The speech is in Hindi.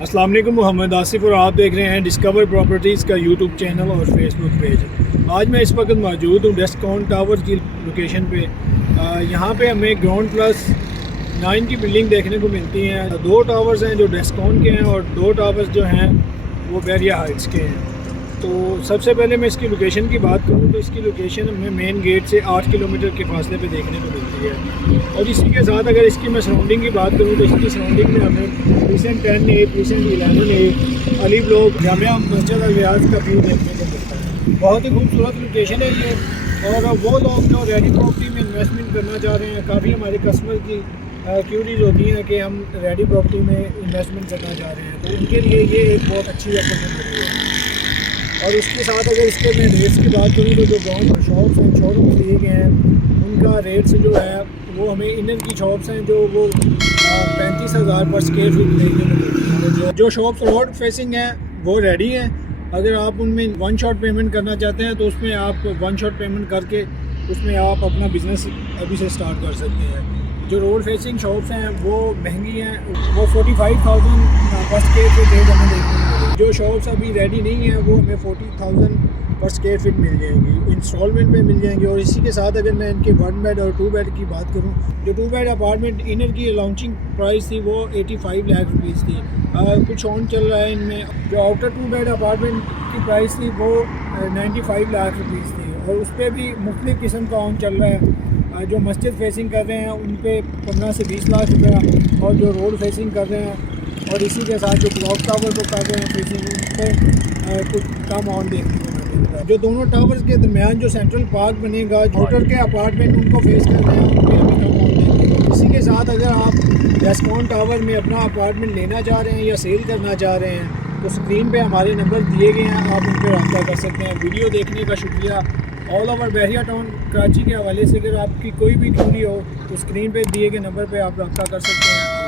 अस्सलाम वालेकुम, मोहम्मद आसिफ और आप देख रहे हैं डिस्कवर प्रॉपर्टीज़ का यूट्यूब चैनल और फेसबुक पेज। आज मैं इस वक्त मौजूद हूँ डेस्कॉन टावर की लोकेशन पे। यहाँ पे हमें ग्राउंड प्लस 9 की बिल्डिंग देखने को मिलती हैं। 2 टावर्स हैं जो डेस्कॉन के हैं और 2 टावर्स जो हैं वो बैरिया हाइट्स के हैं। तो सबसे पहले मैं इसकी लोकेशन की बात करूँ तो इसकी लोकेशन हमें मेन गेट से 8 किलोमीटर के फासले पे देखने को मिलती है। और इसी के साथ अगर इसकी मैं सराउंडिंग की बात करूँ तो इसकी सराउंडिंग में हमें recent 10A, recent 11A, Ali block, Jamia Masjid अल रियाज का व्यू देखने को मिलता है। बहुत ही खूबसूरत लोकेशन है ये। और वो लोग जो रेडी प्रॉपर्टी में इन्वेस्टमेंट करना चाह रहे हैं, काफ़ी हमारे कस्टमर की क्यूरीज होती हैं कि हम रेडी प्रॉपर्टी में इन्वेस्टमेंट करना चाह रहे हैं, तो उनके लिए ये एक बहुत अच्छी अपॉर्चुनिटी है। और उसके साथ अगर इसके मैं रेट्स की बात करूँ तो जो ग्राउंड शॉप्स हैं, शोरूम दिए गए हैं, उनका रेट्स जो है वो हमें इनर की शॉप्स हैं जो वो 35,000 पर स्क्वायर फीट देखने को मिलती है। जो शॉप्स रोड फेसिंग हैं वो रेडी हैं। अगर आप उनमें वन शॉट पेमेंट करना चाहते हैं तो उसमें आप वन शॉट पेमेंट करके उसमें आप अपना बिज़नेस अभी से स्टार्ट कर सकते हैं। जो रोड फेसिंग शॉप्स हैं वो महंगी हैं, वो 45,000 पर स्क्वायर फीट रेट हमें देखने को मिलेगी। जो शॉप्स अभी रेडी नहीं हैं वो हमें 40,000 पर स्क्वायर फीट मिल जाएंगी, इंस्टॉलमेंट पे मिल जाएंगी। और इसी के साथ अगर मैं इनके 1 बेड और 2 बेड की बात करूं, जो 2 बेड अपार्टमेंट इनर की लॉन्चिंग प्राइस थी वो 85 लाख रुपीज़ थी। कुछ ऑन चल रहा है इनमें। जो आउटर 2 बेड अपार्टमेंट की प्राइस थी वो 95 लाख रुपीज़ थी। और उस पर भी मुख्तलिफ़ किस्म का ऑन चल रहा है। जो मस्जिद फेसिंग कर रहे हैं उन पे 15 से 20 लाख रुपया, और जो रोड फेसिंग कर रहे हैं और इसी के साथ जो क्लॉक टावर को कर रहे हैं फेसिंग, उन पर कुछ कम ऑन देखने को मिलता है। जो दोनों टावर्स के दरमियान जो सेंट्रल पार्क बनेगा, होटल के अपार्टमेंट उनको फेस कर रहे हैं, उन पर हमें कम ऑन देखने को मिलता है। इसी के साथ अगर आप डेस्कॉन टावर में अपना अपार्टमेंट लेना चाह रहे हैं या सेल करना चाह रहे हैं तो स्क्रीन पे हमारे नंबर दिए गए हैं, आप उन पर रब्ता कर सकते हैं। वीडियो देखने का शुक्रिया। ऑल ओवर बहरिया टाउन कराची के हवाले से अगर आपकी कोई भी क्यूरी हो तो स्क्रीन पे दिए गए नंबर पे आप रब्ता कर सकते हैं।